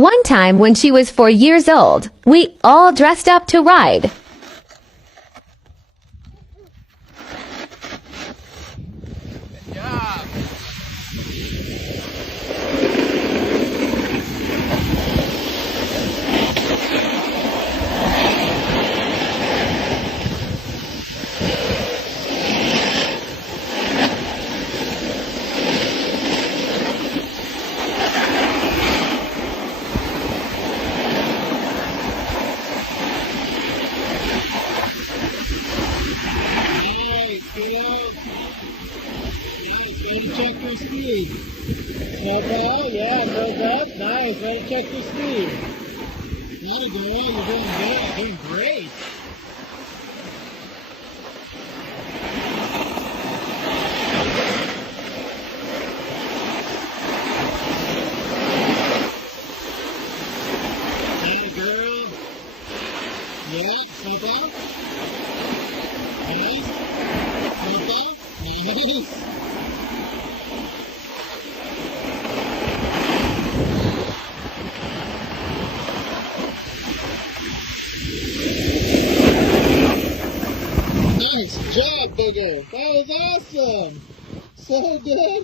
One time when she was 4 years old, we all dressed up to ride. Good job. Nice, way to check your speed. Snowball, yeah, goes up. Nice, way to check your speed. Gotta go, you're doing good, you're doing great. Hey, girl. Yeah, snowball. Nice. Snowball. Nice. Nice job, Bigger. That was awesome. So good.